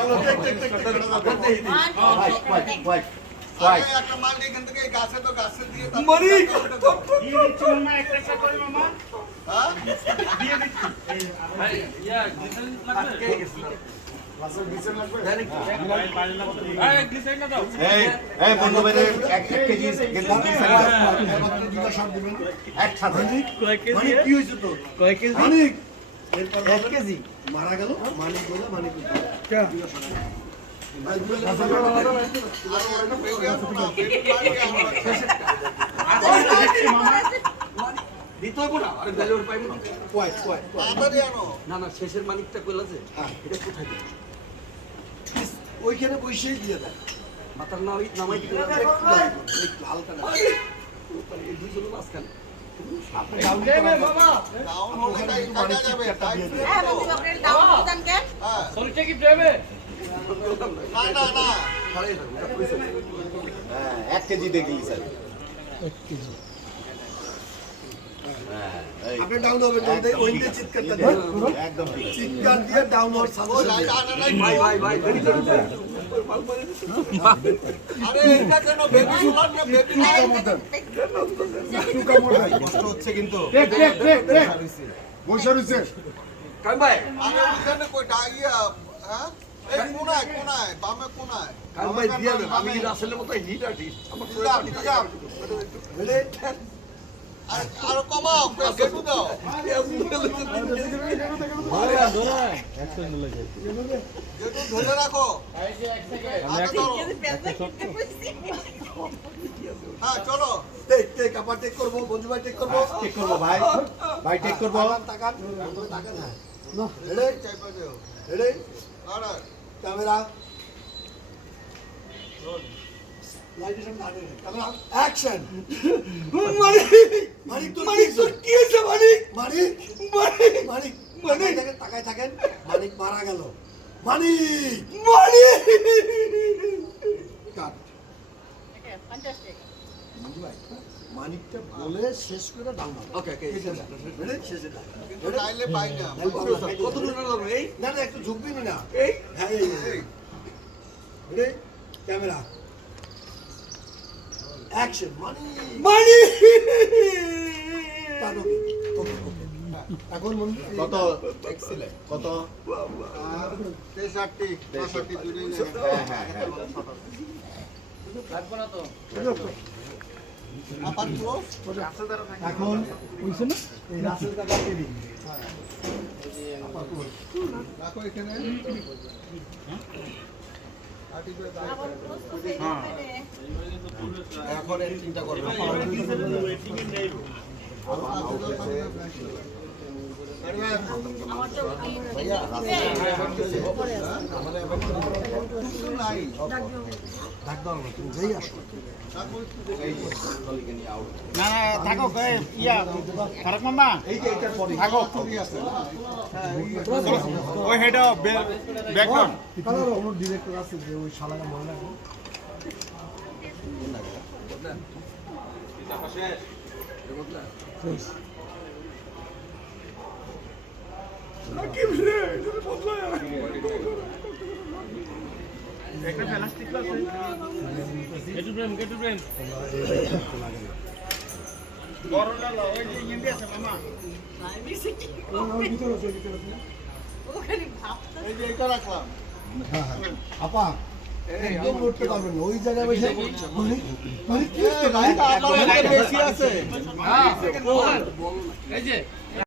চলো white white white আরে একটা মাল এখান থেকে গাছে তো গাছে দিয়ে মারি! একটা একটা মামা। হ্যাঁ? দিয়ে দিচ্ছি। ভাই ইয়া গ্লিসারিন লাগবে? ভাই গ্লিসারিন না দাও। এই এই বন্ধু ভাই এক এক কেজি এক কেজি। মারা গেল মানিক মানিক না, না শেষের মালিকটা কইলা যে হ্যাঁ। এটা কোথায় ওইখানে বসেই দিয়ে দেয়। মাথার নামাই হালকা না এই দুইজনের মাঝখানে। ডাউন হলে তাই কাটা যাবে, তাই দিয়ে হ্যাঁ দাও। বাবু আপনার দাও প্রদান কেন হ্যাঁ। সরিটা কি দেবে না, না, না। ছাড়াই থাকবে এটা কইছে। হ্যাঁ এক কেজি দেখি স্যার হ্যাঁ এই আপনি ডাউন হবে ওই ওই দিয়ে চিৎকারটা দিয়ে। একদম চিৎকার দিয়ে ডাউন হওয়ার সাথে ও, সাথে লাইট আনে নাই ভাই ভাই ভাই দেরি করে দেন। আরে, এটা কেন? বেবি শোনার না, বেবি কষ্ট হচ্ছে কিন্তু। কাম ভাই। আরে, ওইখানে কই, ডা- হ্যাঁ? এই কোনায়, কোনায়, বামে কোনায়। কাম ভাই দিয়ে দেন। আমি রাসেলের মতো হিট আর্টিস্ট আমার শরীরে। আরে, কমাও, দাও। ধরে রাখো। হ্যাঁ, চলো। টেক টেক আবার টেক করব বন্ধু ভাই টেক করব। টেক করব ভাই। ভাই টেক করব। তাকান। তাকান হ্যাঁ। Ready ready camera action Manik Manik Manik তো কি হয়েছে মানিক মানিক মানিক মানিক মানিক তাকায় থাকেন মানিক মারা গেল মানিক মানিক কাট ফ্যান্টাস্টিক বন্ধু ভাই মানিকটা বলে শেষ করে ডাউন ওকে ওকে শেষে কিন্তু পাই না। কত এই না না একটু ঝুঁকবি না এই হ্যাঁ এই ক্যামেরা অ্যাকশন মানি মানি ওকে ওকে এখন কত? কত? তেষট্টি, পঁয়ষট্টি দুটোই। হ্যাঁ হ্যাঁ হ্যাঁ। আপাত ক্লোজ। এখন এই রাসেল কাকা টেবি রাখো এখানে। আটি এখন এই তিনটা করবে না না না থাকো ইয়া ফারাক মামা থাকো। ওই হেডা ব্যাকগ্রাউন্ড ডিরেক্টর আছে যে ওই শালাকা মহিলা একটা প্লাস্টিক আছে গেটু ব্রেম গেটু ব্রেম বড় লালো ইন্দি আছে মামা ওখানে ভাবতে এই যে এটা রাখলাম। আপা উঠতে পারবেন না ওই জায়গায় বসে মানে মানে কি আছে। এই যে